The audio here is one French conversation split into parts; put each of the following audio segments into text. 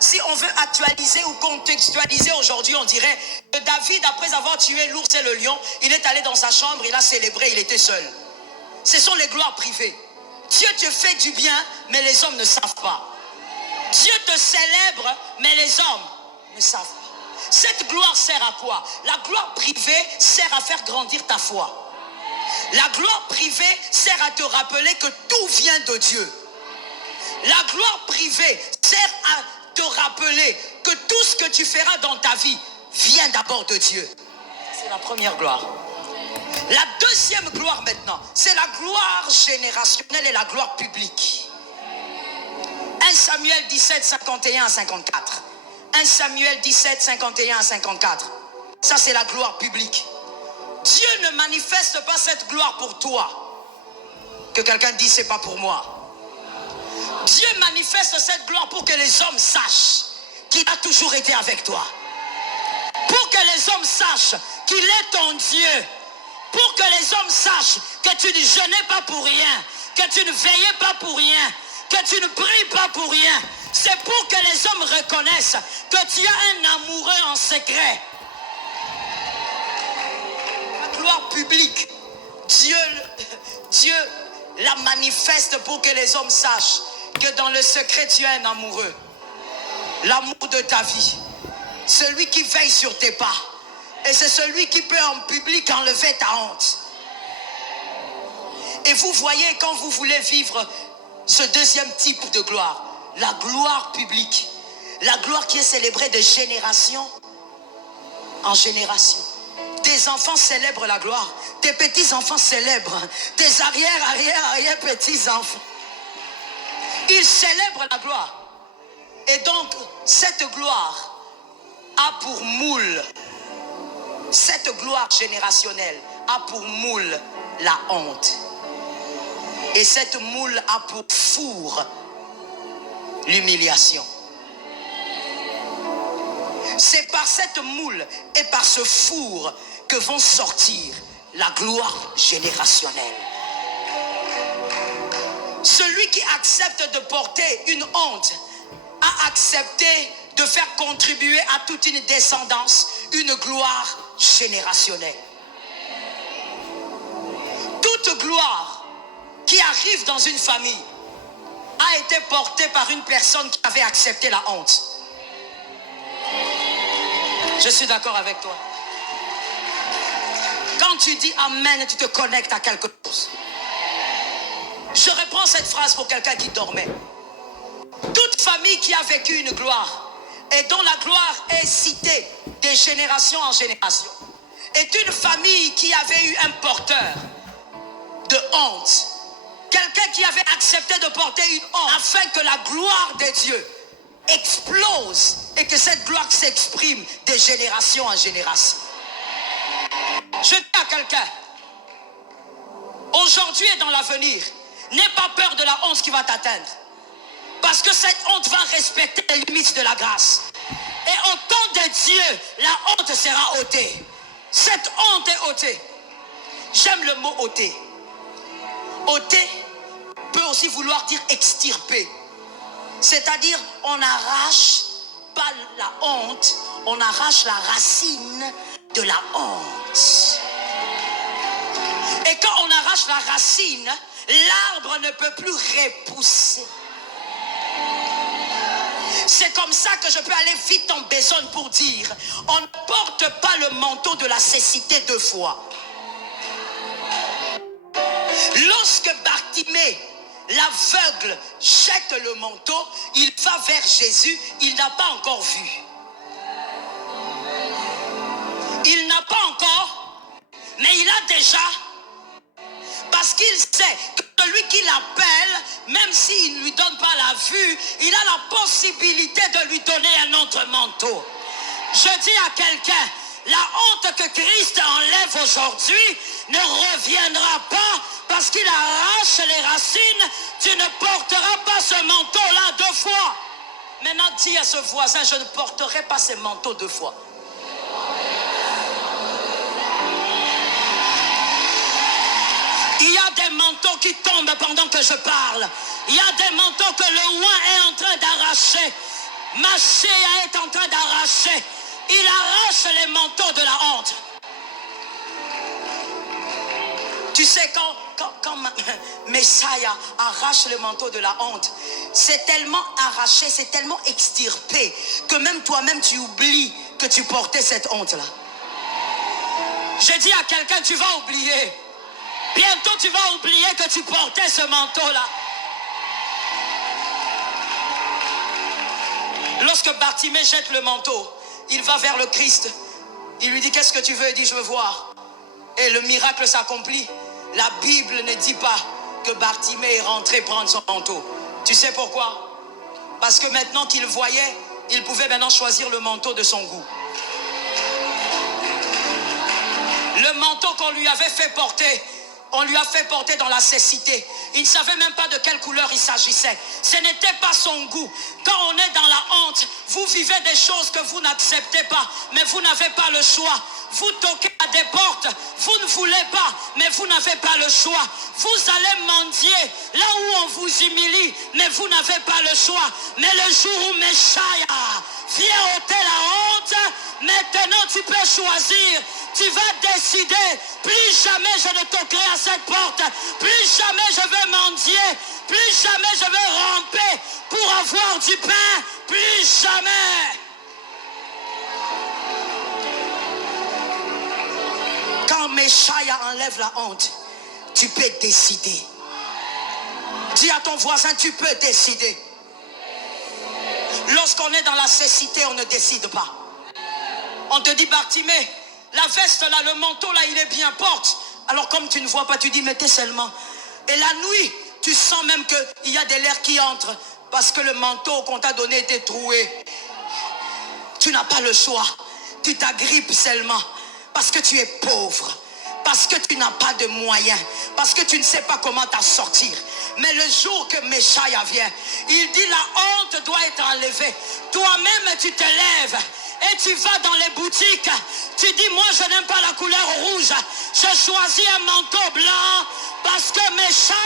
Si on veut actualiser ou contextualiser aujourd'hui, on dirait que David, après avoir tué l'ours et le lion, il est allé dans sa chambre, il a célébré, il était seul. Ce sont les gloires privées. Dieu te fait du bien, mais les hommes ne savent pas. Dieu te célèbre, mais les hommes ne savent pas. Cette gloire sert à quoi? La gloire privée sert à faire grandir ta foi. La gloire privée sert à te rappeler que tout vient de Dieu. La gloire privée sert à te rappeler que tout ce que tu feras dans ta vie vient d'abord de Dieu. C'est la première gloire. La deuxième gloire maintenant, c'est la gloire générationnelle et la gloire publique. 1 Samuel 17, 51 à 54. 1 Samuel 17, 51 à 54. Ça, c'est la gloire publique. Dieu ne manifeste pas cette gloire pour toi. Que quelqu'un dise, c'est pas pour moi. Dieu manifeste cette gloire pour que les hommes sachent qu'il a toujours été avec toi. Pour que les hommes sachent qu'il est ton Dieu. Pour que les hommes sachent que tu ne jeûnais pas pour rien. Que tu ne veillais pas pour rien. Que tu ne pries pas pour rien. C'est pour que les hommes reconnaissent que tu as un amoureux en secret. La gloire publique, Dieu la manifeste pour que les hommes sachent que dans le secret tu as un amoureux. L'amour de ta vie. Celui qui veille sur tes pas. Et c'est celui qui peut en public enlever ta honte. Et vous voyez, quand vous voulez vivre ce deuxième type de gloire, la gloire publique, la gloire qui est célébrée de génération en génération. Tes enfants célèbrent la gloire, tes petits-enfants célèbrent, tes arrière-petits-enfants. Ils célèbrent la gloire. Et donc, cette gloire a pour moule, cette gloire générationnelle a pour moule la honte. Et cette moule a pour four l'humiliation. C'est par cette moule et par ce four que vont sortir la gloire générationnelle. Celui qui accepte de porter une honte a accepté de faire contribuer à toute une descendance une gloire générationnelle. Toute gloire qui arrive dans une famille a été portée par une personne qui avait accepté la honte. Je suis d'accord avec toi. Quand tu dis Amen, tu te connectes à quelque chose. Je reprends cette phrase pour quelqu'un qui dormait. Toute famille qui a vécu une gloire et dont la gloire est citée de génération en génération est une famille qui avait eu un porteur de honte. Quelqu'un qui avait accepté de porter une honte afin que la gloire de Dieu explose et que cette gloire s'exprime de génération en génération. Je dis à quelqu'un, aujourd'hui et dans l'avenir, n'aie pas peur de la honte qui va t'atteindre. Parce que cette honte va respecter les limites de la grâce. Et au temps de Dieu, la honte sera ôtée. Cette honte est ôtée. J'aime le mot ôter. Ôter peut aussi vouloir dire extirper. C'est-à-dire, on n'arrache pas la honte, on arrache la racine de la honte. Et quand on arrache la racine, l'arbre ne peut plus repousser. C'est comme ça que je peux aller vite en besogne pour dire, on ne porte pas le manteau de la cécité deux fois. Lorsque Bartimée, l'aveugle, jette le manteau, il va vers Jésus, il n'a pas encore vu. Il n'a pas encore, mais il a déjà, parce qu'il sait que celui qui l'appelle, même s'il ne lui donne pas la vue, il a la possibilité de lui donner un autre manteau. Je dis à quelqu'un, la honte que Christ enlève aujourd'hui ne reviendra pas parce qu'il arrache les racines. Tu ne porteras pas ce manteau-là deux fois. Maintenant, dis à ce voisin, je ne porterai pas ce manteau deux fois. Il y a des manteaux qui tombent pendant que je parle. Il y a des manteaux que le oint est en train d'arracher. Mashiach est en train d'arracher. Il arrache les manteaux de la honte. Tu sais, quand Messiah arrache le manteau de la honte, c'est tellement arraché, c'est tellement extirpé que même toi-même tu oublies que tu portais cette honte-là. Je dis à quelqu'un, tu vas oublier. Bientôt tu vas oublier que tu portais ce manteau-là. Lorsque Bartimée jette le manteau, il va vers le Christ. Il lui dit, qu'est-ce que tu veux? Il dit, je veux voir. Et le miracle s'accomplit. La Bible ne dit pas que Bartimée est rentré prendre son manteau. Tu sais pourquoi? Parce que maintenant qu'il voyait, il pouvait maintenant choisir le manteau de son goût. Le manteau qu'on lui avait fait porter, on lui a fait porter dans la cécité. Il ne savait même pas de quelle couleur il s'agissait. Ce n'était pas son goût. Quand on est dans la honte, vous vivez des choses que vous n'acceptez pas, mais vous n'avez pas le choix. Vous toquez à des portes, vous ne voulez pas, mais vous n'avez pas le choix. Vous allez mendier là où on vous humilie, mais vous n'avez pas le choix. Mais le jour où Messiah vient ôter la honte, maintenant tu peux choisir. Tu vas décider, plus jamais je ne toquerai à cette porte, plus jamais je vais mendier, plus jamais je vais ramper pour avoir du pain, plus jamais. Quand Messiah enlève la honte, tu peux décider. Dis à ton voisin, tu peux décider. Lorsqu'on est dans la cécité, on ne décide pas. On te dit, Bartimée, la veste là, le manteau là, il est bien, porte. Alors comme tu ne vois pas, tu dis, mettez seulement. Et la nuit, tu sens même qu'il y a de l'air qui entre. Parce que le manteau qu'on t'a donné était troué. Tu n'as pas le choix. Tu t'agrippes seulement. Parce que tu es pauvre. Parce que tu n'as pas de moyens. Parce que tu ne sais pas comment t'en sortir. Mais le jour que Messiah vient, il dit, la honte doit être enlevée. Toi-même, tu te lèves. Et tu vas dans les boutiques, tu dis, moi je n'aime pas la couleur rouge, je choisis un manteau blanc parce que Messiah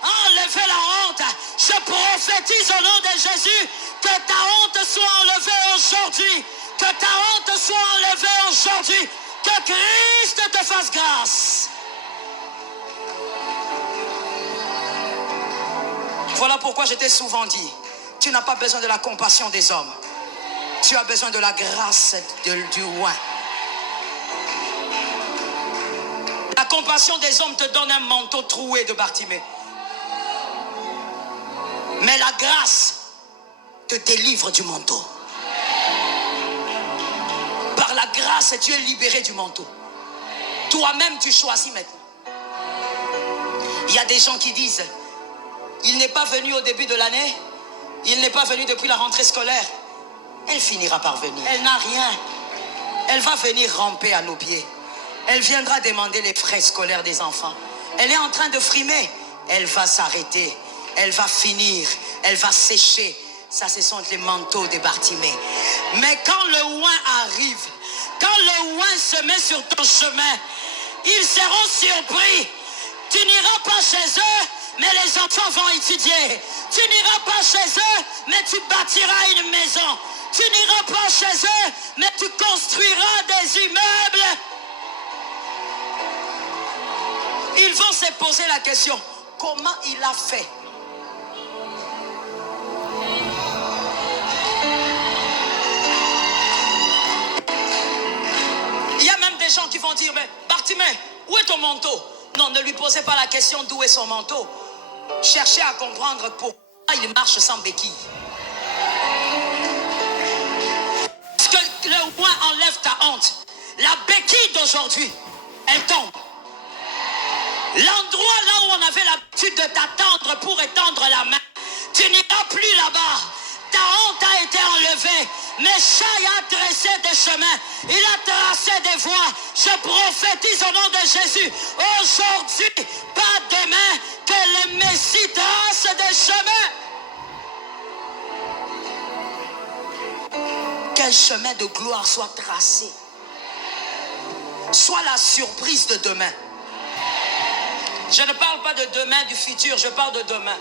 a enlevé la honte. Je prophétise au nom de Jésus que ta honte soit enlevée aujourd'hui, que ta honte soit enlevée aujourd'hui, que Christ te fasse grâce. Voilà pourquoi je t'ai souvent dit, tu n'as pas besoin de la compassion des hommes. Tu as besoin de la grâce du roi. La compassion des hommes te donne un manteau troué de Bartimée. Mais la grâce te délivre du manteau. Par la grâce, tu es libéré du manteau. Toi-même, tu choisis maintenant. Il y a des gens qui disent, il n'est pas venu au début de l'année, il n'est pas venu depuis la rentrée scolaire. Elle finira par venir. Elle n'a rien. Elle va venir ramper à nos pieds. Elle viendra demander les frais scolaires des enfants. Elle est en train de frimer. Elle va s'arrêter. Elle va finir. Elle va sécher. Ça, ce sont les manteaux de Bartimée. Mais quand le oint arrive, quand le oint se met sur ton chemin, ils seront surpris. Tu n'iras pas chez eux, mais les enfants vont étudier. Tu n'iras pas chez eux, mais tu bâtiras une maison. Tu n'iras pas chez eux, mais tu construiras des immeubles. Ils vont se poser la question, comment il a fait? Il y a même des gens qui vont dire, mais Bartimée, où est ton manteau? Non, ne lui posez pas la question d'où est son manteau. Cherchez à comprendre pourquoi il marche sans béquille. Parce que le roi enlève ta honte. La béquille d'aujourd'hui, elle tombe. L'endroit là où on avait l'habitude de t'attendre pour étendre la main, tu n'iras plus là-bas. Ta honte a été enlevée. Messiah a tracé des chemins. Il a tracé des voies. Je prophétise au nom de Jésus. Aujourd'hui, pas demain, que le Messie trace des chemins. Quel chemin de gloire soit tracé. Soit la surprise de demain. Je ne parle pas de demain du futur, je parle de demain.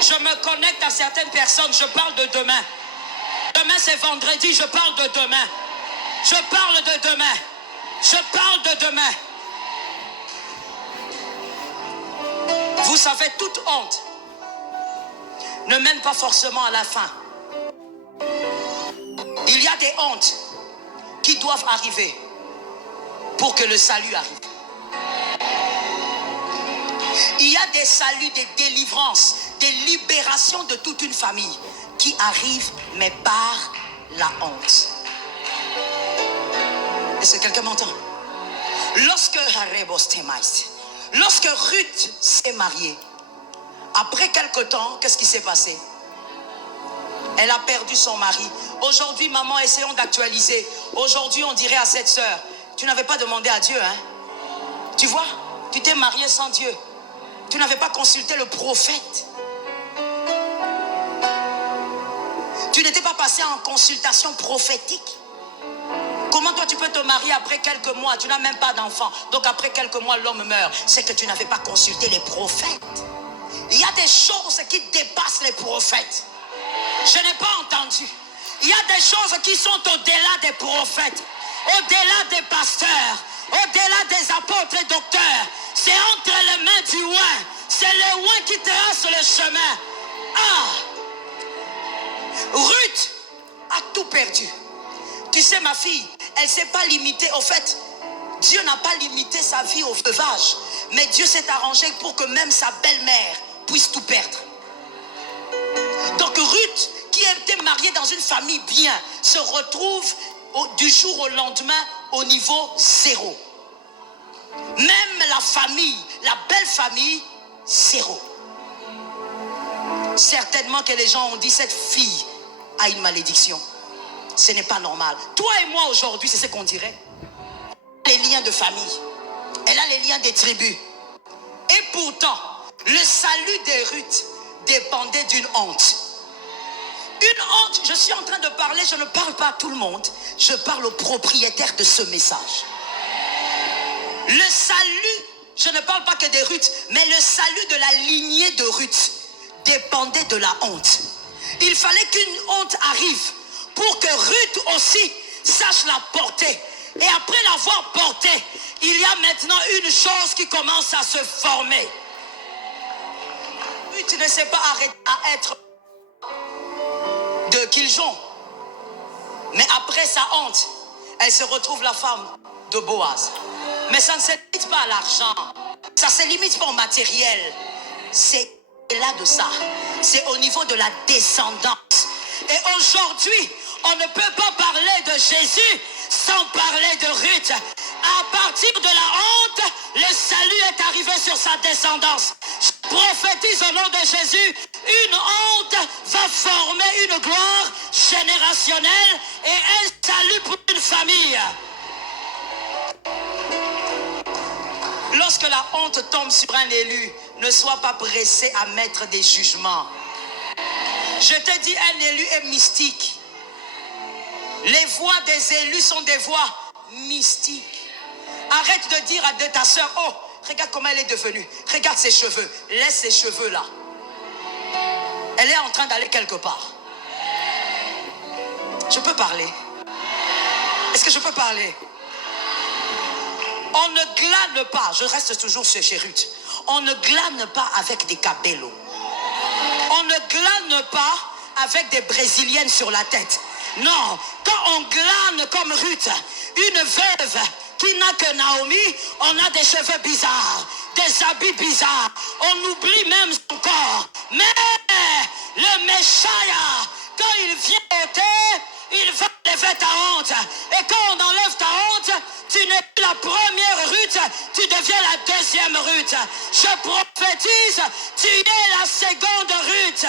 Je me connecte à certaines personnes, je parle de demain. Demain c'est vendredi, je parle de demain. Je parle de demain. Je parle de demain. Vous savez, toute honte ne mène pas forcément à la fin. Il y a des hontes qui doivent arriver pour que le salut arrive. Il y a des saluts, des délivrances, des libérations de toute une famille qui arrivent, mais par la honte. Est-ce que quelqu'un m'entend? Lorsque Ruth s'est mariée, après quelque temps, qu'est-ce qui s'est passé? Elle a perdu son mari. Aujourd'hui, maman, essayons d'actualiser. Aujourd'hui, on dirait à cette sœur, tu n'avais pas demandé à Dieu, hein? Tu vois, tu t'es mariée sans Dieu. Tu n'avais pas consulté le prophète. Tu n'étais pas passé en consultation prophétique. Comment toi tu peux te marier après quelques mois? Tu n'as même pas d'enfant. Donc après quelques mois, l'homme meurt. C'est que tu n'avais pas consulté les prophètes. Il y a des choses qui dépassent les prophètes. Je n'ai pas entendu. Il y a des choses qui sont au-delà des prophètes, au-delà des pasteurs, au-delà des apôtres et docteurs. C'est entre les mains du oint. C'est le oint qui trace le chemin. Ruth a tout perdu. Tu sais, ma fille, elle ne s'est pas limitée. Au fait, Dieu n'a pas limité sa vie au veuvage. Mais Dieu s'est arrangé pour que même sa belle-mère puisse tout perdre. Donc Ruth, qui était mariée dans une famille bien, se retrouve du jour au lendemain au niveau 0. Même la famille, la belle famille, 0. Certainement que les gens ont dit, cette fille a une malédiction. Ce n'est pas normal. Toi et moi aujourd'hui, c'est ce qu'on dirait. Les liens de famille. Elle a les liens des tribus. Et pourtant, le salut de Ruth dépendait d'une honte. Une honte, je suis en train de parler, je ne parle pas à tout le monde. Je parle au propriétaire de ce message. Le salut, je ne parle pas que de Ruth, mais le salut de la lignée de Ruth dépendait de la honte. Il fallait qu'une honte arrive pour que Ruth aussi sache la porter. Et après l'avoir portée, il y a maintenant une chose qui commence à se former. Ruth ne s'est pas arrêtée à être de Kiljon. Mais après sa honte, elle se retrouve la femme de Boaz. Mais ça ne se limite pas à l'argent. Ça ne se limite pas au matériel. C'est là de ça. C'est au niveau de la descendance. Et aujourd'hui, on ne peut pas parler de Jésus sans parler de Ruth. À partir de la honte, le salut est arrivé sur sa descendance. Je prophétise au nom de Jésus, une honte va former une gloire générationnelle et un salut pour une famille. Lorsque la honte tombe sur un élu, ne sois pas pressé à mettre des jugements. Je te dis, un élu est mystique. Les voix des élus sont des voix mystiques. Arrête de dire à ta soeur, oh, regarde comment elle est devenue. Regarde ses cheveux. Laisse ses cheveux là. Elle est en train d'aller quelque part. Je peux parler? Est-ce que je peux parler? On ne glane pas, je reste toujours chez Ruth. On ne glane pas avec des cabellos. On ne glane pas avec des brésiliennes sur la tête. Non, quand on glane comme Ruth, une veuve qui n'a que Naomi, on a des cheveux bizarres, des habits bizarres. On oublie même son corps. Mais le Messia, quand il vient ôter, il va lever ta honte. Et quand on enlève ta honte, tu n'es plus la première Ruth, tu deviens la deuxième Ruth. Je prophétise, tu es la seconde Ruth.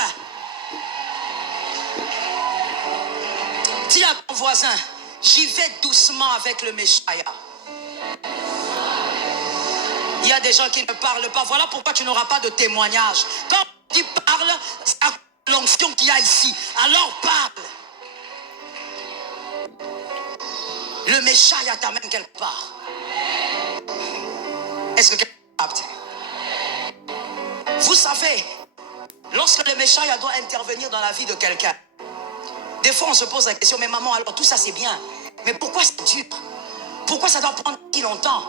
Dis à ton voisin, j'y vais doucement avec le Messia. Il y a des gens qui ne parlent pas. Voilà pourquoi tu n'auras pas de témoignage. Quand tu parles, c'est l'onction qu'il y a ici. Alors parle. Le Messia t'amène quelque part. Est-ce que quelqu'un capte? Vous savez, Lorsque le Messia doit intervenir dans la vie de quelqu'un, des fois on se pose la question, mais maman, alors tout ça c'est bien, mais pourquoi c'est dur? Pourquoi ça doit prendre si longtemps?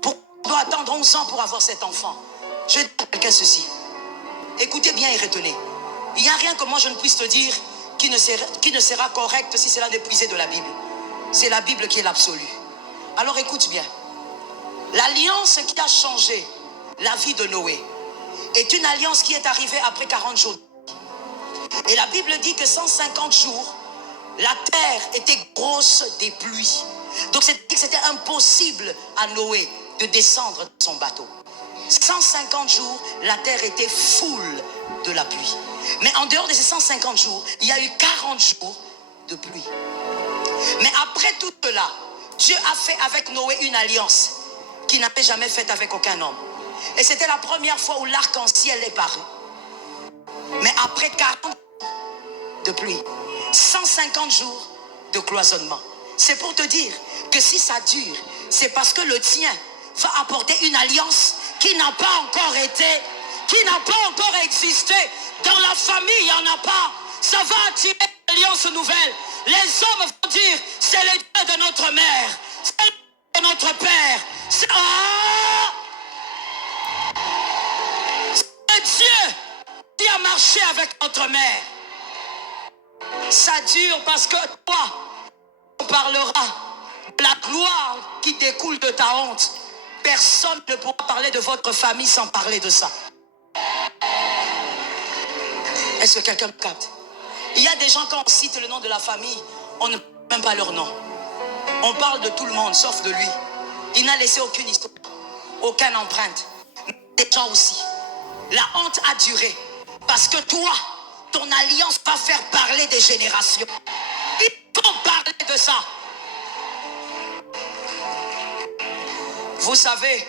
Pourquoi on doit attendre 11 ans pour avoir cet enfant? Je dis à quelqu'un ceci, écoutez bien et retenez, il n'y a rien que moi je ne puisse te dire qui ne sera correct si cela n'est puisé de la Bible. C'est la Bible qui est l'absolu. Alors écoute bien, l'alliance qui a changé la vie de Noé est une alliance qui est arrivée après 40 jours. Et la Bible dit que 150 jours, la terre était grosse des pluies. Donc c'était impossible à Noé de descendre de son bateau. 150 jours, la terre était full de la pluie. Mais en dehors de ces 150 jours, il y a eu 40 jours de pluie. Mais après tout cela, Dieu a fait avec Noé une alliance qu'il n'avait jamais faite avec aucun homme. Et c'était la première fois où l'arc-en-ciel est paru. Mais après 40 de pluie, 150 jours de cloisonnement. C'est pour te dire que si ça dure, c'est parce que le tien va apporter une alliance qui n'a pas encore été, qui n'a pas encore existé. Dans la famille, il n'y en a pas. Ça va attirer une alliance nouvelle. Les hommes vont dire, c'est le Dieu de notre mère, c'est le Dieu de notre père. C'est Dieu qui a marché avec notre mère. Ça dure parce que toi, on parlera de la gloire qui découle de ta honte. Personne ne pourra parler de votre famille sans parler de ça. Est-ce que quelqu'un me capte? Il y a des gens, quand on cite le nom de la famille, on ne parle même pas leur nom. On parle de tout le monde, sauf de lui. Il n'a laissé aucune histoire, aucune empreinte. Des gens aussi. La honte a duré parce que toi, ton alliance va faire parler des générations. Il faut parler de ça. Vous savez,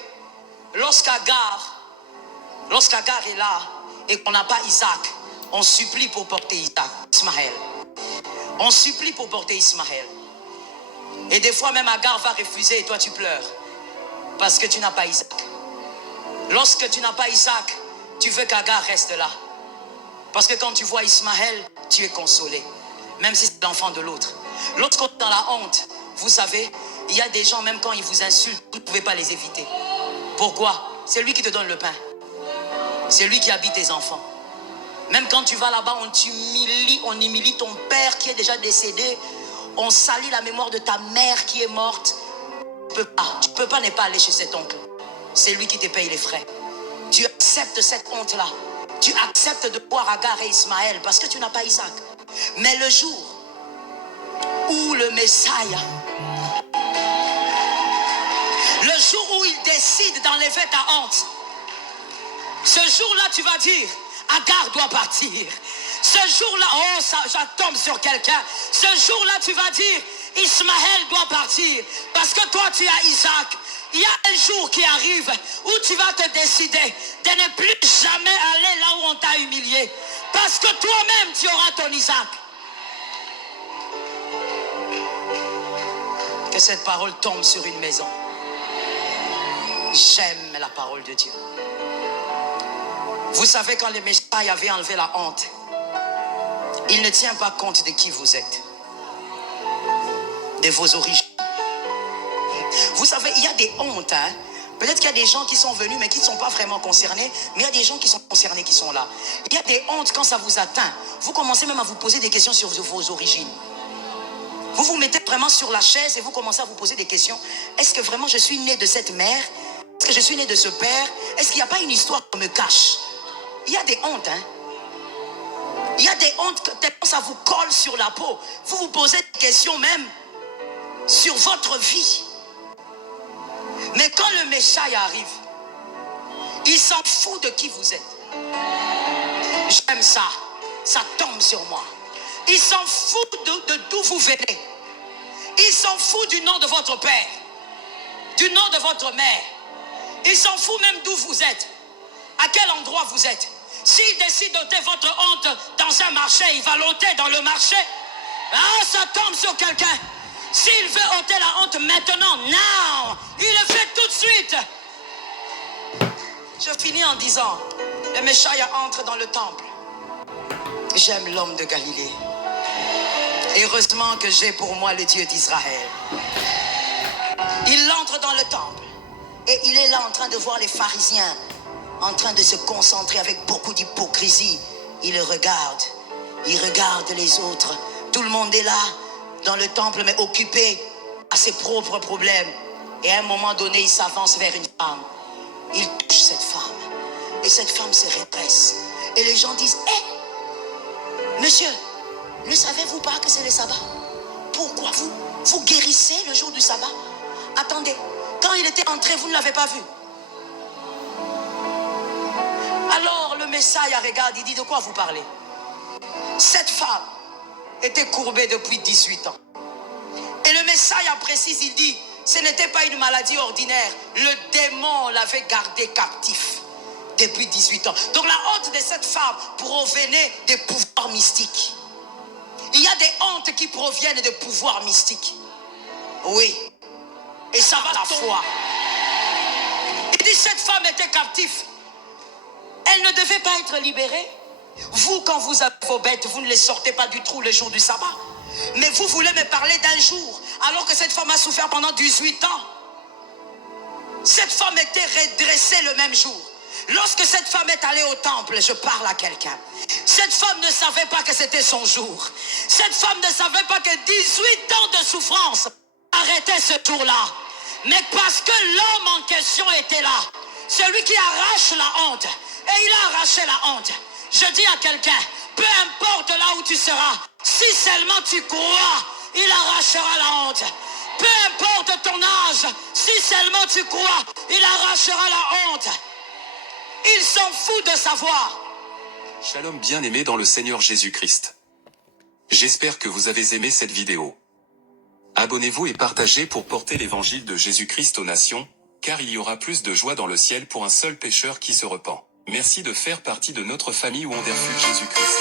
lorsqu'Agar est là et qu'on n'a pas Isaac, on supplie pour porter Ismaël. On supplie pour porter Ismaël. Et des fois même Agar va refuser et toi tu pleures parce que tu n'as pas Isaac. Lorsque tu n'as pas Isaac, tu veux qu'Agar reste là. Parce que quand tu vois Ismaël, tu es consolé. Même si c'est l'enfant de l'autre. Lorsqu'on est dans la honte, vous savez, il y a des gens, même quand ils vous insultent, vous ne pouvez pas les éviter. Pourquoi? C'est lui qui te donne le pain. C'est lui qui habite tes enfants. Même quand tu vas là-bas, on humilie ton père qui est déjà décédé. On salit la mémoire de ta mère qui est morte. Tu ne peux pas ne pas aller chez cet oncle. C'est lui qui te paye les frais. Tu acceptes cette honte-là. Tu acceptes de voir Agar et Ismaël parce que tu n'as pas Isaac. Mais le jour où le Messie, le jour où il décide d'enlever ta honte, ce jour-là tu vas dire, Agar doit partir. Ce jour-là, oh ça tombe sur quelqu'un. Ce jour-là tu vas dire, Ismaël doit partir. Parce que toi tu as Isaac. Il y a un jour qui arrive où tu vas te décider de ne plus jamais aller là où on t'a humilié. Parce que toi-même tu auras ton Isaac. Que cette parole tombe sur une maison. J'aime la parole de Dieu. Vous savez, quand le Messie avait enlevé la honte, il ne tient pas compte de qui vous êtes, de vos origines. Vous savez, il y a des hontes. Peut-être qu'il y a des gens qui sont venus mais qui ne sont pas vraiment concernés, mais il y a des gens qui sont concernés qui sont là. Il y a des hontes quand ça vous atteint. Vous commencez même à vous poser des questions sur vos origines. Vous vous mettez vraiment sur la chaise et vous commencez à vous poser des questions. Est-ce que vraiment je suis né de cette mère? Est-ce que je suis né de ce père? Est-ce qu'il n'y a pas une histoire qu'on me cache? Il y a des hontes. Il y a des hontes que tellement ça vous colle sur la peau. Vous vous posez des questions même sur votre vie. Mais quand le Messie arrive, il s'en fout de qui vous êtes. J'aime ça. Ça tombe sur moi. Il s'en fout de d'où vous venez. Il s'en fout du nom de votre père, du nom de votre mère. Il s'en fout même d'où vous êtes, à quel endroit vous êtes. S'il décide d'ôter votre honte dans un marché, il va l'ôter dans le marché. Ah, ça tombe sur quelqu'un. S'il veut ôter la honte maintenant, now, il le fait tout de suite. Je finis en disant, le Messie entre dans le temple. J'aime l'homme de Galilée. Heureusement que j'ai pour moi le Dieu d'Israël. Il entre dans le temple et il est là en train de voir les pharisiens en train de se concentrer avec beaucoup d'hypocrisie. Il regarde les autres. Tout le monde est là dans le temple mais occupé à ses propres problèmes. Et à un moment donné, il s'avance vers une femme. Il touche cette femme et cette femme se redresse. Et les gens disent: hé, monsieur, ne savez-vous pas que c'est le sabbat? Pourquoi vous guérissez le jour du sabbat? Attendez, quand il était entré, vous ne l'avez pas vu. Alors le Messie regarde, il dit: de quoi vous parlez? Cette femme était courbée depuis 18 ans. Et le Messie précise, il dit: ce n'était pas une maladie ordinaire. Le démon l'avait gardé captif depuis 18 ans. Donc la honte de cette femme provenait des pouvoirs mystiques. Il y a des hontes qui proviennent de pouvoirs mystiques. Oui. Et ça va la foi. Il dit: cette femme était captive. Elle ne devait pas être libérée. Vous, quand vous avez vos bêtes, vous ne les sortez pas du trou le jour du sabbat. Mais vous voulez me parler d'un jour, alors que cette femme a souffert pendant 18 ans. Cette femme était redressée le même jour. Lorsque cette femme est allée au temple, je parle à quelqu'un. Cette femme ne savait pas que c'était son jour. Cette femme ne savait pas que 18 ans de souffrance arrêtaient ce jour-là. Mais parce que l'homme en question était là, celui qui arrache la honte, et il a arraché la honte. Je dis à quelqu'un: peu importe là où tu seras, si seulement tu crois, il arrachera la honte. Peu importe ton âge, si seulement tu crois, il arrachera la honte. Il s'en fout de savoir. Shalom bien-aimés dans le Seigneur Jésus-Christ. J'espère que vous avez aimé cette vidéo. Abonnez-vous et partagez pour porter l'évangile de Jésus-Christ aux nations, car il y aura plus de joie dans le ciel pour un seul pécheur qui se repent. Merci de faire partie de notre famille où on refuge Jésus-Christ.